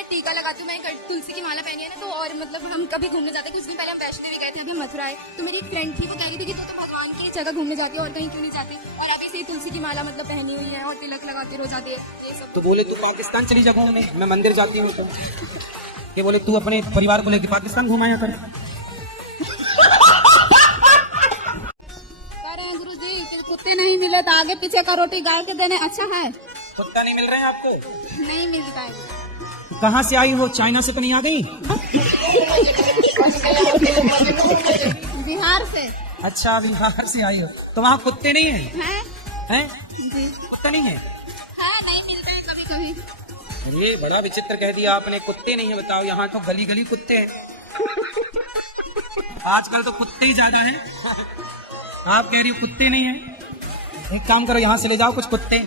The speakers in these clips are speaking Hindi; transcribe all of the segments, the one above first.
मैं टीका लगाती हूँ, मैं तुलसी की माला पहनी है ना, तो और मतलब हम कभी घूमने जाते हैं। कुछ दिन पहले हम वैष्णो देवी गए थे, अभी मथुरा है, तो मेरी एक फ्रेंड थी, वो कह रही थी कि तो भगवान की जगह घूमने जाती है और कहीं क्यों नहीं जाती, और अभी से तुलसी की माला मतलब पहनी हुई है और तिलक लगाती रोज जाती है, ये सब। तो बोले तू पाकिस्तान चली जा घूमने, मैं मंदिर जाती हूँ, तो ये बोले तू अपने परिवार को लेकर पाकिस्तान घुमाया कर। गुरु जी कुत्ते नहीं मिले तो आगे पीछे का रोटी गाड़ के देने अच्छा है। कुत्ता नहीं मिल रहे हैं आपको? नहीं मिलता है। कहाँ से आई हो? चाइना से तो नहीं आ गई? बिहार से। अच्छा बिहार से आई हो, तो वहाँ कुत्ते नहीं है? हैं? जी कुत्ता नहीं है? हाँ नहीं मिलते हैं कभी कभी। अरे बड़ा विचित्र कह दिया आपने, कुत्ते नहीं है। बताओ, यहाँ तो गली गली कुत्ते हैं। आजकल तो कुत्ते ही ज्यादा हैं। आप कह रही हो कुत्ते नहीं है? एक काम करो, यहाँ से ले जाओ कुछ कुत्ते।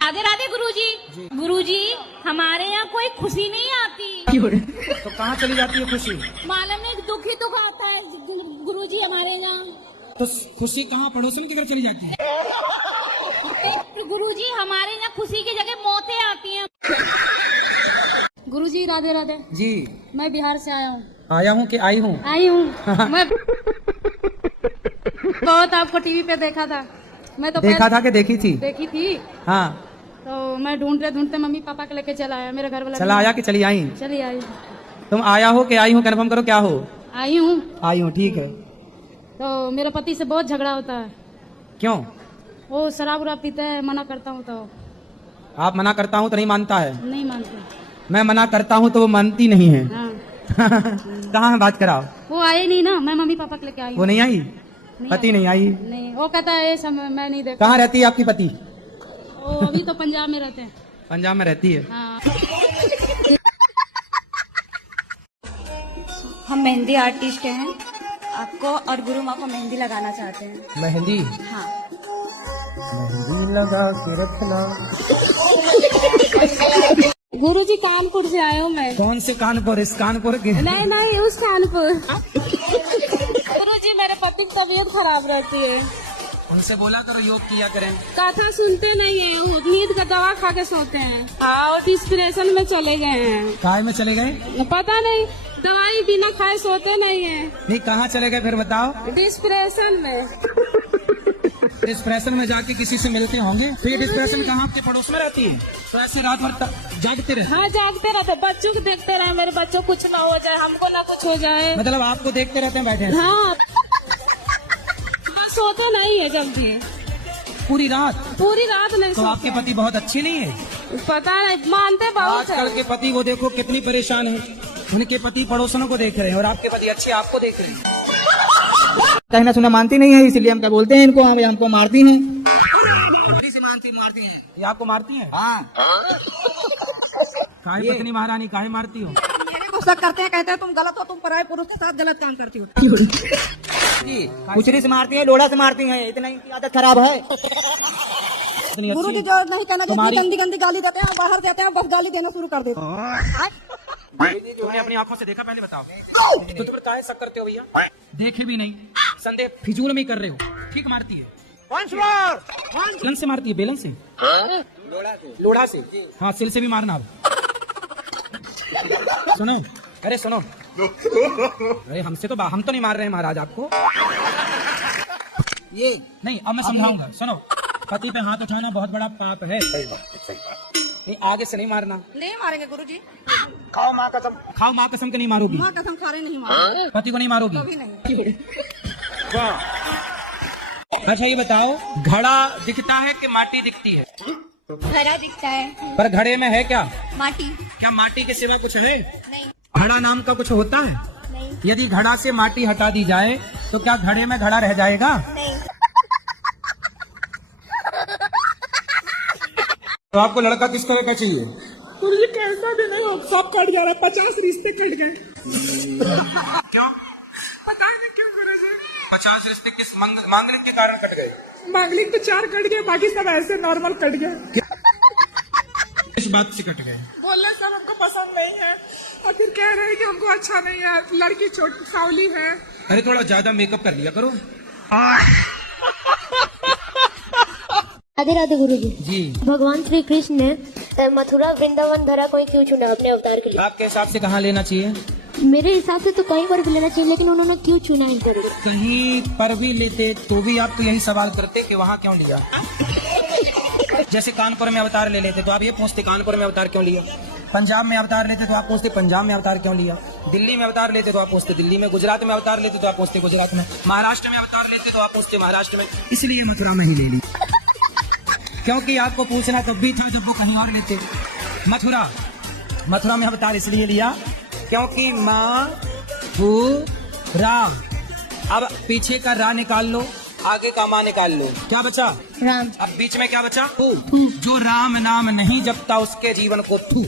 राधे राधे गुरुजी। गुरुजी हमारे यहाँ कोई खुशी नहीं आती। तो कहाँ चली जाती है खुशी? मालूम नहीं, दुख ही दुख आता है गुरुजी हमारे यहाँ। तो खुशी कहाँ पड़ोसन की तरफ चली जाती है? गुरुजी हमारे यहाँ खुशी की जगह मौतें आती हैं। गुरुजी राधे राधे जी। मैं बिहार से आया हूँ। आया हूँ कि आई हूँ? आई हूँ। मैं बहुत आपको टीवी पे देखा था। मैं तो देखा था कि देखी थी? देखी थी। हाँ। तो मैं ढूंढते ढूंढते मम्मी पापा के लेके चला आया, मेरे घर वाला चला आया कि चली आई? चली आई। तुम आया हो कि आई हूँ, कन्फर्म करो क्या हो? आई हूँ। आई हूँ, ठीक है। तो मेरे पति से बहुत झगड़ा होता है। क्यों? वो शराब उराब पीते हैं, मना करता हूँ तो। आप मना करता हूँ तो नहीं मानता है? नहीं मानते। मैं मना करता हूँ तो वो मानती नहीं है। हाँ। कहाँ है, बात कराओ। वो आए नहीं ना, मैं मम्मी पापा के लेके आई वो नहीं आई? पति नहीं आई? नहीं, वो कहता है ये समय मैं नहीं देखा। कहाँ रहती है आपकी पति? वो अभी तो पंजाब में रहते हैं। पंजाब में रहती है? हाँ। हम मेहंदी आर्टिस्ट हैं, आपको और गुरु माँ को मेहंदी लगाना चाहते हैं। मेहंदी? हाँ। मेहंदी लगा के रखना। गुरुजी कानपुर से आए हूँ मैं। कौन से कानपुर? इस कानपुर के? नहीं नहीं, उस कानपुर। गुरुजी मेरे पति की तबीयत खराब रहती है। उनसे बोला करो योग किया करें। कथा सुनते नहीं है, नींद का दवा खा के सोते हैं। हाँ, और डिस्प्रेशन में चले गए हैं। काय में चले गए? पता नहीं, दवाई बिना खाए सोते नहीं है। नहीं, कहाँ चले गए फिर बताओ? डिस्प्रेशन में। डिस्प्रेशन में जाके किसी से मिलते होंगे? तो ये डिस्प्रेशन कहाँ आपके पड़ोस में रहती है? तो ऐसे रात भर जागते रहे? हाँ जागते रहते, बच्चों को देखते रहे, मेरे बच्चों कुछ ना हो जाए, हमको ना कुछ हो जाए। मतलब आपको देखते रहते हैं बैठे? हाँ, सोते नहीं है जल्दी। पूरी रात? पूरी रात नहीं तो सोते। आपके पति बहुत अच्छे नहीं है? पता नहीं, मानते बहुत है। आजकल के पति वो देखो कितनी परेशान है। उनके पति पड़ोसनों को देख रहे हैं और आपके पति अच्छे आपको देख रहे हैं। कहना सुना मानती नहीं है, इसलिए हम क्या बोलते हैं इनको, हम हमको मारती हैं। से मारती हैं। ये आपको मारती है? हाँ। काहे पत्नी महारानी, काहे मारती हो? मेरे को शक करते हैं, कहते हैं तुम गलत हो, तुम पराये पुरुष के साथ गलत काम करती हो। कुचरी से मारती है, लोढ़ा से मारती है, इतना इनकी आदत खराब है। गुरु जी जो नहीं कहना चाहिए, गंदी गंदी गाली देते हैं, बाहर जाते हैं बस गाली देना शुरू कर देते हैं। तुमने अपनी आंखों से देखा? पहले बताओ। तो तुम काहे शक करते हो भैया? देखे भी नहीं, संदेह फिजूल में ही कर रहे हो। ठीक मारती है? बेलन से मारती है? बेलन से? लोढ़ा से? हाँ, सिल से भी मारना। अब सुनो, अरे सुनो, अरे हमसे तो हम तो नहीं मार रहे हैं महाराज आपको। ये नहीं, अब मैं समझाऊंगा। सुनो, पति पे हाथ उठाना बहुत बड़ा पाप है। नहीं, आगे से नहीं मारना। नहीं मारेंगे गुरु जी। खाओ माँ कसम। खाओ माँ कसम के नहीं मारोगी? माँ कसम खा रहे नहीं मारेंगे। पति को नहीं मारोगी? कभी नहीं। अच्छा ये बताओ, घड़ा दिखता है कि माटी दिखती है? घड़ा दिखता है। पर घड़े में है क्या? माटी। क्या माटी के सिवा कुछ है? नहीं। घड़ा नाम का कुछ होता है? नहीं। यदि घड़ा से माटी हटा दी जाए तो क्या घड़े में घड़ा रह जाएगा? नहीं। तो आपको लड़का किस तरह का चाहिए? गुरु जी कैसा भी नहीं हो, सब कट जा रहा है, 50 रिश्ते कट गए। क्यों? पता नहीं क्यों गुरु जी। 50 रिश्ते किस मांगलिक के कारण कट गए? मांगलिक तो 4 कट गए, बाकी सब ऐसे नॉर्मल कट गए। किस बात से कट गए? बोले सब हमको पसंद नहीं है, और फिर कह रहे हैं कि हमको अच्छा नहीं है, लड़की छोटी सावली है। अरे थोड़ा ज्यादा मेकअप कर लिया करो। राधे राधे गुरुजी। जी। भगवान श्री कृष्ण ने मथुरा वृंदावन धरा कोई क्यों चुना अपने अवतार के लिए? आपके हिसाब से कहाँ लेना चाहिए? मेरे हिसाब से तो कहीं पर भी लेना चाहिए, लेकिन उन्होंने क्यों चुना इनको? कहीं पर भी लेते तो भी आप तो यही सवाल करते कि वहाँ क्यों लिया। जैसे कानपुर में अवतार ले लेते तो आप ये पूछते कानपुर में अवतार क्यों लिया। पंजाब में अवतार लेते तो आप पूछते पंजाब में अवतार क्यों लिया। दिल्ली में अवतार लेते तो आप पूछते दिल्ली में। गुजरात में अवतार लेते तो आप पूछते गुजरात में। महाराष्ट्र में अवतार लेते तो आप पूछते महाराष्ट्र में। इसलिए मथुरा में ही ले ली, क्योंकि आपको पूछना तब भी था जब वो कहीं और लेते। मथुरा में अवतार इसलिए लिया क्योंकि माँ राम। अब पीछे का रा निकाल लो, आगे का माँ निकाल लो, क्या बचा? राम। अब बीच में क्या बचा? जो राम नाम नहीं जपता उसके जीवन को थू।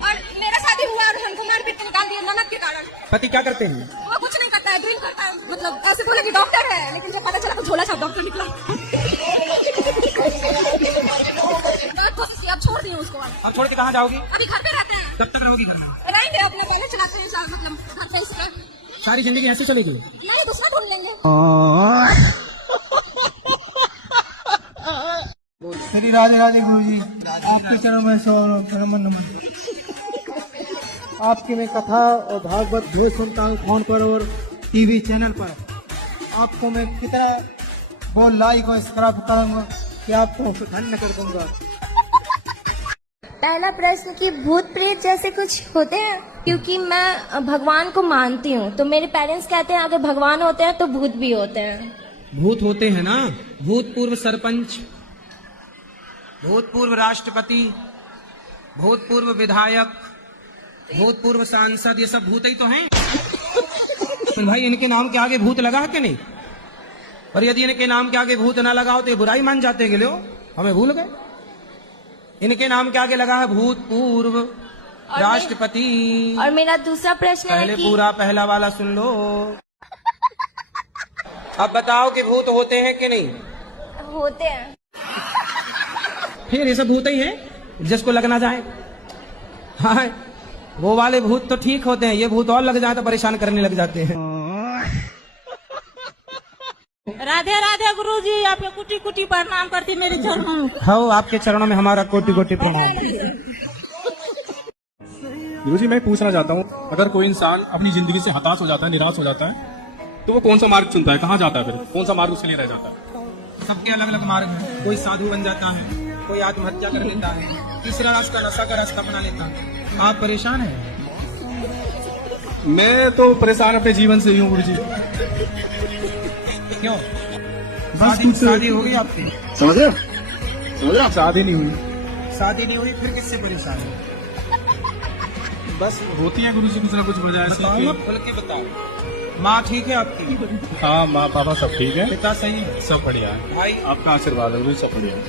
और मेरा शादी हुआ और हमको मारपीट के निकाल दिया ननद के कारण। पति क्या करते हैं? वो कुछ नहीं करता है, ड्रिंक करता है, मतलब ऐसे बोले कि डॉक्टर है, लेकिन जब पता चला तो झोला छाप डॉक्टर निकला। कोशिश की, अब छोड़ दी उसको। अब छोड़ के कहाँ जाओगी? अभी घर पे रहते हैं। कब तक रहोगी घर में? रहेंगे, अपने पहले चलाते हैं, मतलब घर पे इसका सारी जिंदगी ऐसे चलेगी? नहीं, दूसरा ढूंढ लेंगे। श्री राधे राधे गुरुजी, आपके चरणों में नमन नमन। आपकी मैं कथा और भागवत रोज सुनता हूँ फोन पर और टीवी चैनल पर। आपको मैं कितना बहुत लाइक और सब्सक्राइब करूँगा कि आपको धन्य कर दूंगा। पहला प्रश्न कि भूत प्रेत जैसे कुछ होते हैं? क्योंकि मैं भगवान को मानती हूँ, तो मेरे पेरेंट्स कहते हैं अगर भगवान होते हैं तो भूत भी होते हैं। भूत होते हैं ना, भूतपूर्व सरपंच, भूतपूर्व राष्ट्रपति, भूतपूर्व विधायक, भूतपूर्व सांसद, ये सब भूत ही तो हैं। तो भाई इनके नाम के आगे भूत लगा है कि नहीं? और यदि इनके नाम के आगे भूत ना लगाओ तो ये बुराई मान जाते कि लो हमें भूल गए। इनके नाम के आगे लगा है भूतपूर्व राष्ट्रपति। और मेरा दूसरा प्रश्न है पहले कि पूरा पहला वाला सुन लो। अब बताओ कि भूत होते हैं कि नहीं? होते हैं। फिर ये सब भूत ही है जिसको लगना जाए। हाँ, वो वाले भूत तो ठीक होते हैं, ये भूत और लग जाए तो परेशान करने लग जाते हैं। राधे राधे गुरुजी, आपके कुटी कुटी प्रणाम करती मेरे चरणों। हाँ, आपके चरणों में हमारा कोटि कोटि प्रणाम। गुरुजी मैं पूछना चाहता हूँ, अगर कोई इंसान अपनी जिंदगी से हताश हो जाता है, निराश हो जाता है, तो वो कौन सा मार्ग चुनता है, कहाँ जाता है, फिर कौन सा मार्ग उसके लिए रह जाता है? सबके अलग अलग मार्ग हैं। कोई साधु बन जाता है, कोई आत्महत्या कर लेता है, तीसरा रास्ता नशा का रास्ता अपना लेता है। आप परेशान हैं? मैं तो परेशान अपने जीवन से ही हूँ गुरुजी। क्यों? बस कुछ शादी हो गई आपकी? समझ रहे हो? शादी नहीं हुई। शादी नहीं हुई, फिर किससे परेशान है? बस होती है गुरुजी कुछ ना कुछ वजह से। खुल के बताओ। माँ ठीक है आपकी? हाँ, माँ पापा सब ठीक है, पिता सही है, सब बढ़िया है। भाई आपका आशीर्वाद है गुरुजी, सब बढ़िया है।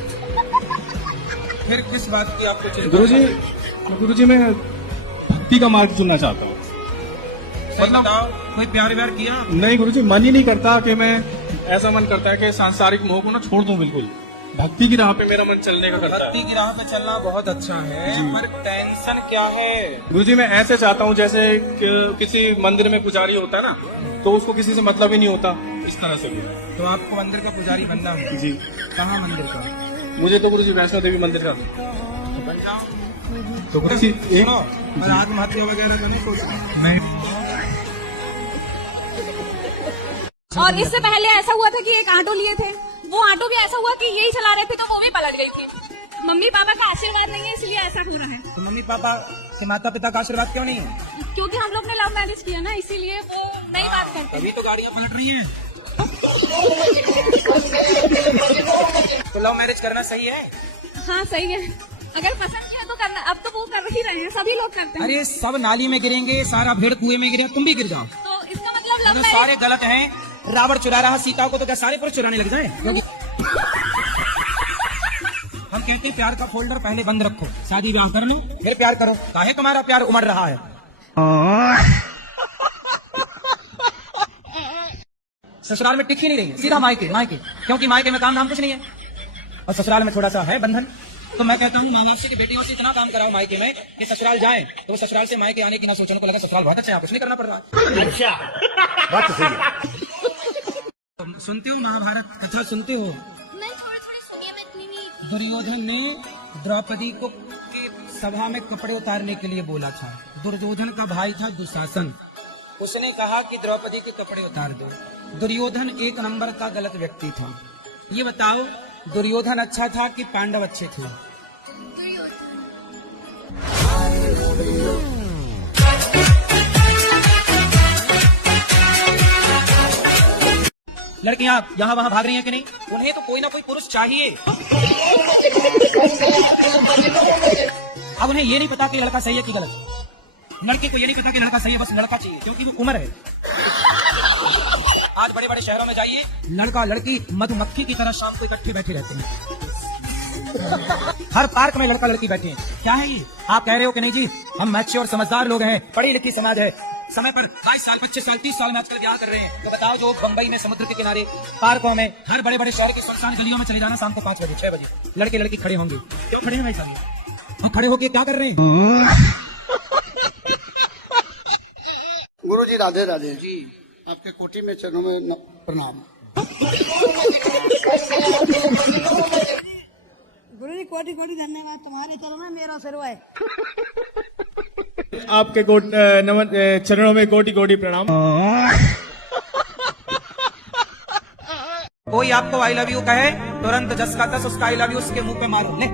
फिर किस बात की आपको चिंता? गुरुजी मैं भक्ति का मार्ग चुनना चाहता हूँ। मतलब कोई प्यार व्यार किया? नहीं गुरुजी, मन ही नहीं करता कि मैं, ऐसा मन करता है कि सांसारिक मोह को ना छोड़ दूं बिल्कुल। भक्ति की राह पे मेरा मन चलने का करता भक्ति है। की राह पे चलना बहुत अच्छा है, पर टेंशन क्या है? गुरुजी मैं ऐसे चाहता हूँ जैसे किसी मंदिर में पुजारी होता है ना, तो उसको किसी से मतलब ही नहीं होता, इस तरह से भी। तो आपको मंदिर का पुजारी बनना है? जी। कहाँ मंदिर का? मुझे तो गुरुजी वैष्णो देवी मंदिर का बन जाओ। तो गुरुजी एक और आत्महत्या वगैरह का नहीं सोचना। नहीं। और इससे पहले ऐसा हुआ था कि एक ऑटो लिए थे, वो ऑटो भी ऐसा हुआ कि यही चला रहे थे तो वो भी पलट गई थी। मम्मी पापा का आशीर्वाद नहीं है, इसलिए ऐसा हो रहा है। तो मम्मी पापा के माता पिता का आशीर्वाद क्यों नहीं है? क्योंकि हम लोग ने लव मैरिज किया ना, इसीलिए वो नहीं बात करते। अभी तो गाड़ियाँ पलट रही हैं। तो लव मैरिज करना सही है? हाँ सही है, अगर पसंद किया तो करना। अब तो वो कर ही रहे हैं, सभी लोग करते हैं। अरे सब नाली में गिरेंगे, सारा भेड़ कुएं में गिरे, तुम भी गिर जाओ। तो इसका मतलब लव तो मैरिज सारे गलत हैं। रावण चुरा रहा सीता को, तो क्या सारे पुरुष चुराने लग जाए? क्योंकि हम कहते हैं प्यार का फोल्डर पहले बंद रखो, शादी ब्याह कर लो फिर प्यार करो। काहे तुम्हारा प्यार उमड़ रहा है? ससुराल में टिक ही नहीं रही है, सीधा मायके मायके, क्योंकि मायके में काम धाम कुछ नहीं है और ससुराल में थोड़ा सा है बंधन। तो मैं कहता हूँ माँ बाप से कि बेटियों से इतना काम कराओ मायके में कि ससुराल जाए तो वो ससुराल से मायके आने की ना सोचने को लगा ससुराल बहुत अच्छा है, कुछ नहीं करना पड़ रहा है। अच्छा बात तो सही है। सुनते हो महाभारत कथा सुनते हो? नहीं, थोड़ी थोड़ी सुनिए, मैं इतनी नहीं। दुर्योधन ने द्रौपदी को की सभा में कपड़े उतारने के लिए बोला था। दुर्योधन का भाई था दुशासन, उसने कहा कि द्रौपदी के कपड़े उतार दो। दुर्योधन एक नंबर का गलत व्यक्ति था। ये बताओ दुर्योधन अच्छा था कि पांडव अच्छे थे? लड़कियां यहाँ वहाँ भाग रही हैं कि नहीं? उन्हें तो कोई ना कोई पुरुष चाहिए। अब उन्हें ये नहीं पता कि लड़का सही है कि गलत। लड़के को ये नहीं पता कि लड़का सही है, बस लड़का चाहिए क्योंकि वो उम्र है। आज बड़े बड़े शहरों में जाइए, लड़का लड़की मधुमक्खी की तरह शाम को इकट्ठे बैठे रहते हैं। हर पार्क में लड़का लड़की बैठे हैं। क्या है ये? आप कह रहे हो कि नहीं जी हम मैच्योर समझदार लोग हैं, पढ़ी लिखी समाज है, समय पर 22 साल 25 साल 30 साल में आजकल ब्याह कर रहे हैं। तो बताओ जो बंबई में समुद्र के किनारे पार्कों में हर बड़े बड़े शहर के सुनसान गलियों में चले जाना शाम को 5 बजे 6 बजे लड़के लड़की खड़े होंगे। क्यों खड़े हैं भाई साहब? और खड़े होके क्या कर रहे हैं? गुरु जी राधे राधे जी। आपके कोटि में चरणों में प्रणाम। गुरु जी कोटि कोटि धन्यवाद, तुम्हारे चरणों में मेरा सिर है। आपके चरणों में कोटि कोटि प्रणाम। कोई आपको आई लव यू कहे तुरंत 10 का 10 उसका आई लव यू उसके मुंह पे मारो ले।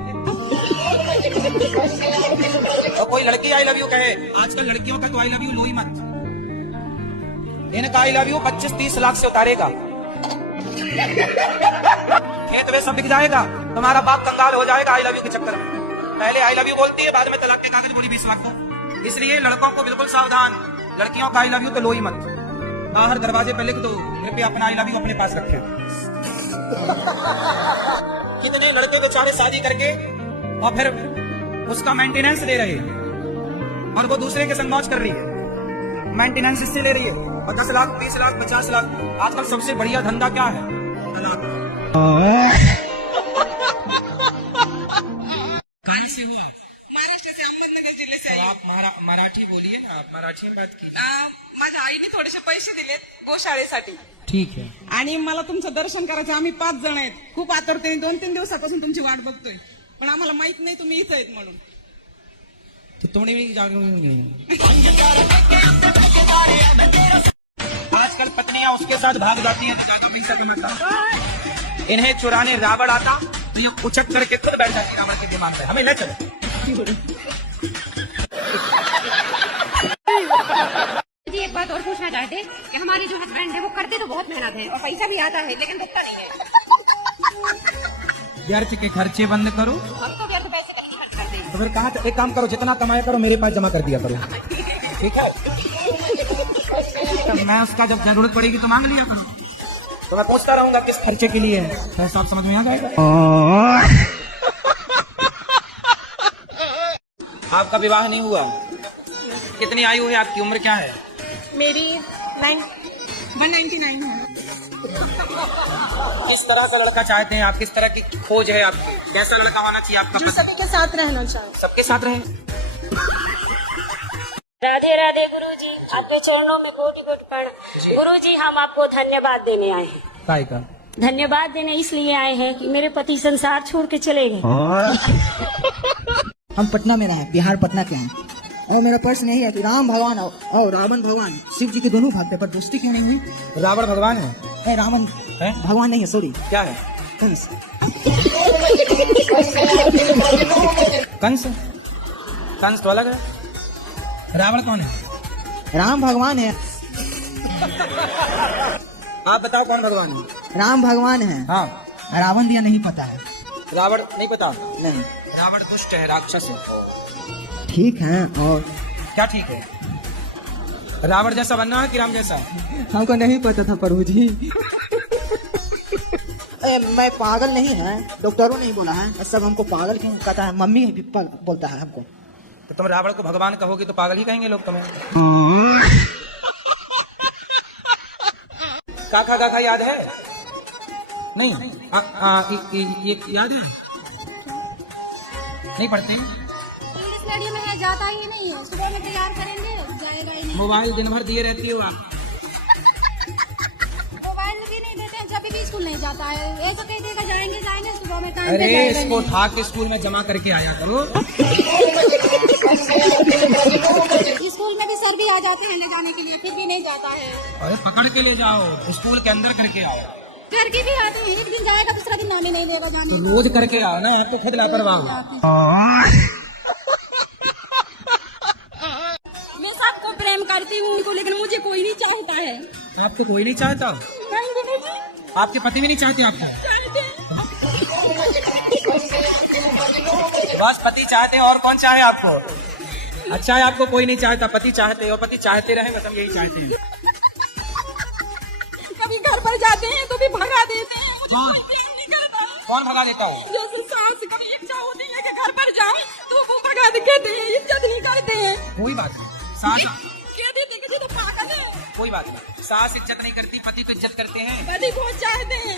और कोई लड़की आई लव यू कहे, आजकल लड़कियों का तो आई लव यू लो ही मत। इनका आई लव यू 25-30 लाख से उतारेगा। खेत वे सब बिक जाएगा, तुम्हारा बाप कंगाल हो जाएगा आई लव यू के चक्कर में। पहले आई लव यू बोलती है, बाद में तलाक के कागज बोली 20 लाख का। इसलिए लड़कों को बिल्कुल सावधान, लड़कियों का आई लव यू तो लो ही मत। बाहर दरवाजे पे लिख दो कृपया अपना आई लव यू अपने पास रखें। कितने लड़के बेचारे शादी करके और फिर उसका मेंटेनेंस ले रहे हैं और वो दूसरे के संग मौज कर रही है, मेंटेनेंस इससे ले रही है 50 लाख 20 लाख 50 लाख। आजकल सबसे बढ़िया धंधा क्या है? तलाक। कहाँ से हुआ? महाराष्ट्र से, अहमदनगर जिल्हे से आई। आप मराठी बोलिए ना, आप मराठी में बात की। माझ्या आईने थोडेसे पैसे दिलेत गोशाळेसाठी ठीक है। आणि मला तुमचं दर्शन करायचं। आम्ही 5 जण आहेत, खूप आतुरतेने 2-3 दिवसापासून तुमची वाट बघतोय, पण आम्हाला माहित नाही तुम्ही इथं आहेत म्हणून। तो तुमने भी आजकल पत्नियां उसके साथ भाग जाती हैं तो ज्यादा पैसा कमाता। इन्हें चुराने रावण आता तो ये उचक करके खुद बैठ जाती रावण के दिमाग में, हमें ले चलो। जी एक बात और पूछना चाहते कि हमारे जो हस्बैंड है वो करते तो बहुत मेहनत है और पैसा भी आता है लेकिन रुकता नहीं है। व्यर्थ के खर्चे बंद करो। हम तो व्यर्थ पैसे नहीं खर्च करते। तो फिर कहाँ एक काम करो, जितना कमाया करो मेरे पास जमा कर दिया करो, ठीक है? तो मैं उसका जब जरूरत पड़ेगी तो मांग लिया करो। तो मैं पूछता रहूंगा किस खर्चे के लिए है, पैसा आप समझ में आ जाएगा। आपका विवाह नहीं हुआ, कितनी आयु है आपकी, उम्र क्या है? मेरी 199 है। किस तरह का लड़का चाहते हैं आप, किस तरह की खोज है आपकी, कैसा लड़का होना चाहिए आपका? जो सभी के साथ रहना चाहिए। सबके साथ रहे। राधे राधे गुरुजी, आपके चरणों में कोटि कोटि प्रणाम। गुरुजी हम आपको धन्यवाद देने आए हैं। काय का? धन्यवाद देने इसलिए आए हैं कि मेरे पति संसार छोड़ के चले गए। हम पटना में रहे, बिहार पटना के हैं, और मेरा प्रश्न यही है कि राम भगवान और रावण भगवान शिव जी के दोनों भागते पर दोस्ती क्यों नहीं हुई? रावण भगवान है? रावण है? भगवान नहीं है, सॉरी। क्या है? कंस। कंस? कंस तो अलग है, रावण कौन है? राम भगवान है। आप बताओ कौन भगवान है? राम भगवान है। हाँ। रावण दिया नहीं पता है। रावण नहीं पता? नहीं। रावण दुष्ट है, राक्षस है। ठीक है, और क्या ठीक है? रावण जैसा बनना है कि राम जैसा? हमको नहीं पता था प्रभु जी। मैं पागल नहीं है, डॉक्टरों ने बोला है सब हमको पागल क्यों कहता है, मम्मी भी बोलता है हमको। तो तुम रावण को भगवान कहोगे तो पागल ही कहेंगे लोग तुम्हें। काका काका याद है? नहीं ये याद है? नहीं पढ़ते? इंग्लिश मीडियम में जाता ही नहीं है, सुबह में तैयार करेंगे जाएगा ही नहीं। मोबाइल दिन भर दिए रहती हो आप। मोबाइल भी नहीं देते हैं, स्कूल नहीं जाता है, ये तो कह देगा जाएंगे जाएंगे सुबह में टाइम पे अरे जाएगा इसको उठा के स्कूल में जमा करके आया करो। नहीं। स्कूल में भी सर भी आ जाते हैं ले जाने के लिए, फिर भी नहीं जाता है। अरे पकड़ के ले जाओ, स्कूल के अंदर करके आओ। करके भी आते हैं, एक दिन जाएगा दूसरा दिन नाम ही नहीं देगा जाने तो का। रोज करके आओ ना, आप तो खुद लापरवाह। मैं सबको प्रेम करती हूँ उनको, लेकिन मुझे कोई नहीं चाहता है। आपको कोई नहीं चाहता? नहीं गुरु जी, आपके पति भी नहीं चाहते आपको? चाहते हैं। बस पति चाहते हैं, और कौन चाहे आपको? अच्छा है आपको कोई नहीं चाहता, पति चाहते हो, पति चाहते रहे, बस हम यही चाहते हैं। कभी घर पर जाते हैं तो भी भगा देते हैं, मुझे कोई प्यार नहीं करता। कौन भगा देता हो? जैसे सास कभी इच्छा होती है कि घर पर जाए तो वो भगा देते हैं, इज्जत नहीं करते हैं। कोई बात नहीं, सास कह देते कि ये तो पागल है। कोई बात नहीं, सास इज्जत नहीं करती, पति तो इज्जत करते हैं। पति बहुत चाहते हैं।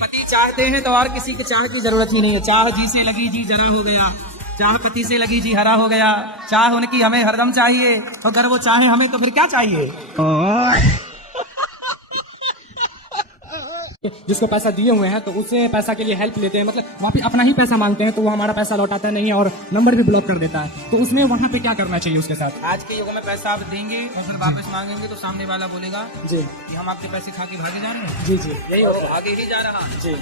पति चाहते हैं तो और किसी के चाह की जरूरत ही नहीं है। चाह जी से लगी जी जरा हो गया, चाह पति से लगी जी हरा हो गया। चाह उनकी हमें हरदम चाहिए, अगर वो चाहे हमें तो फिर क्या चाहिए? जिसको पैसा दिए हुए हैं तो उसे पैसा के लिए हेल्प लेते हैं, मतलब वहाँ पे अपना ही पैसा मांगते हैं तो वो हमारा पैसा लौटाता नहीं है और नंबर भी ब्लॉक कर देता है। तो उसमें वहाँ पे क्या करना चाहिए उसके साथ? आज के युग में पैसा आप देंगे और फिर वापस मांगेंगे तो सामने वाला बोलेगा जी कि हम आपके पैसे खा के भागे जा रहे हैं। जी जी यही हो, भागे ही जा रहा जी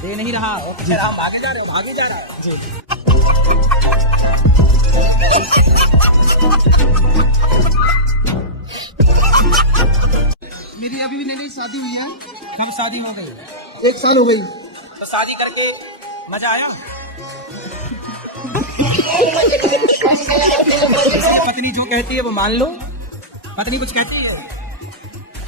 दे नहीं रहा, और कह रहा हम भागे जा रहे हो, भागे जा रहा है जी। मेरी अभी भी नई शादी हुई है, कब शादी हो गई? 1 साल हो गई। तो शादी करके मजा आया? पत्नी जो कहती है वो मान लो। पत्नी कुछ कहती है,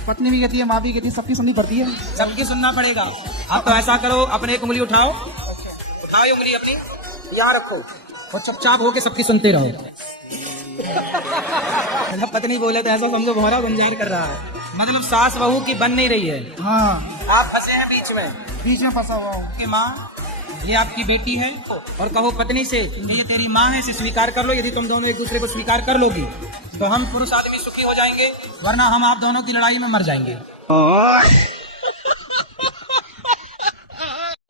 पत्नी भी कहती है, माँ भी कहती है, सबकी सुननी पड़ती है। सबकी सुनना पड़ेगा। आप तो ऐसा करो, अपने एक उंगली उठाओ, उठाओ ये उंगली अपनी, यहाँ रखो और चुपचाप होके सबकी सुनते रहो। जब पत्नी बोले तो ऐसा समझो भौरा गुंजार कर रहा है, मतलब सास बहू की बन नहीं रही है। हाँ, आप फंसे हैं बीच में फंसा हुआ हूँ। कि माँ ये आपकी बेटी है, और कहो पत्नी से कि ये तेरी माँ है, इसे स्वीकार कर लो। यदि तुम दोनों एक दूसरे को स्वीकार कर लोगी तो हम पुरुष आदमी सुखी हो जाएंगे, वरना हम आप दोनों की लड़ाई में मर जाएंगे।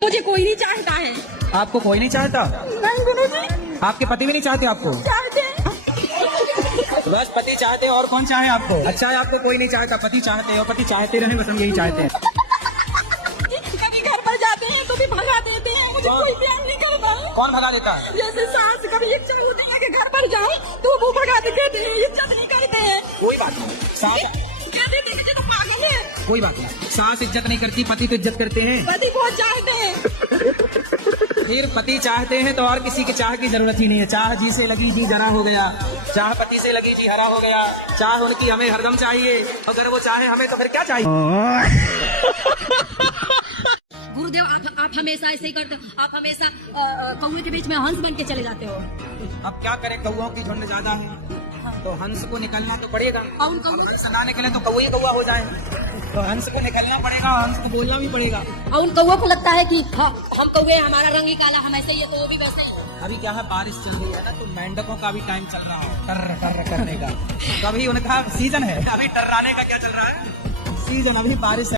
मुझे कोई नहीं चाहता है। आपको कोई नहीं चाहता? नहीं गुरु जी, आपके पति भी नहीं चाहते आपको? चाहते हैं। बस पति चाहते हो, और कौन चाहे आपको? अच्छा है आपको कोई नहीं चाहता, पति चाहते हो, पति चाहते रहे, बस हम यही चाहते हैं। कभी घर पर जाते हैं तो भी भगा देते हैं, मुझे कोई प्यार नहीं करता। कौन भगा देता है? जैसे सास कभी इच्छा होती है कि घर पर जाए तो वो भगा देते हैं, इज्जत नहीं करते हैं। कोई बात नहीं, सास कह देते हैं कि ये तो पागल है। कोई बात नहीं, सास इज्जत नहीं करती, पति तो इज्जत करते हैं। पति बहुत चाहते हैं। फिर पति चाहते हैं तो और किसी की चाह की जरूरत ही नहीं है। चाह जी से लगी जी जरा हो गया, चाह पति से लगी जी हरा हो गया। चाह उनकी हमें हरदम चाहिए, अगर वो चाहे हमें तो फिर क्या चाहिए? गुरुदेव आप हमेशा ऐसे ही करते हो, आप हमेशा कौवे के बीच में हंस बन के चले जाते हो। अब क्या करें, कौओं की झुंड ज्यादा है तो हंस को निकलना तो पड़ेगा। हंस ना निकले तो कौवे ही कौवा हो जाए, तो हंस को निकलना पड़ेगा, हंस को बोलना भी पड़ेगा। और उन कौवों को लगता है कि हाँ, हम कौवे, हमारा रंग ही काला, हम ऐसे ही है तो वो भी वैसे ही। अभी क्या है, बारिश चल रही है ना, तो मेंढकों का भी टाइम चल रहा है टर्र टर्र करने का। तो अभी उनका सीजन है, अभी टर्राने का क्या चल रहा है, सीजन। अभी बारिश है।